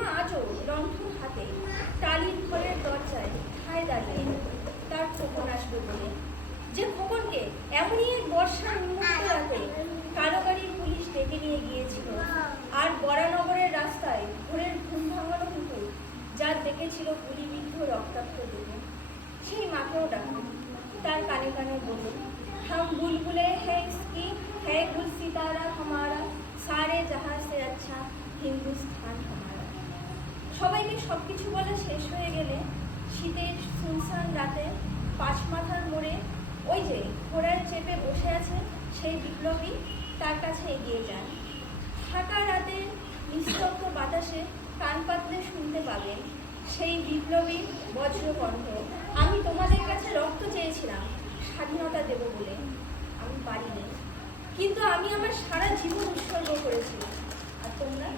মা আজও রন্ধ্র হাতে টালির ঘরের দরজায় ঠায় দাঁড়িয়ে তার খোকন আসবে বলে, যে খোকনকে এমনই এক বর্ষার উন্মুক্ত রাতে কারাগারির পুলিশ ডেকে নিয়ে গিয়েছিল আর বরানগরের রাস্তায় ভোরের ঘুম ভাঙানো কুকুর যার দেখেছিল গুলিবিদ্ধ রক্তাক্ত দেহ, সেই মাকেও ডাকুন। তার কানে কানে বলুন, হাম বুলবুলে হ্যাঁ ইসকি হ্যাঁ গুল সিতারা হামারা সারে জাহাঁ সে আচ্ছা হিন্দুস্তান হামারা। সবাইকে সবকিছু বলে শেষ হয়ে গেলে শীতের সুনসান রাতে পাঁচমাথার মোড়ে ওই যে ঘোড়ায় চেপে বসে আছে সেই বিপ্লবী তার কাছে এগিয়ে যান। ফাঁকা রাতে নিস্তব্ধ বাতাসে কান পাতলে শুনতে পাবেন সেই বিপ্লবীর বজ্রকণ্ঠ, আমি তোমাদের কাছে রক্ত চেয়েছিলাম স্বাধীনতা দেব বলে, আমি পারিনি, কিন্তু আমি আমার সারা জীবন উৎসর্গ করেছি, আর তোমরা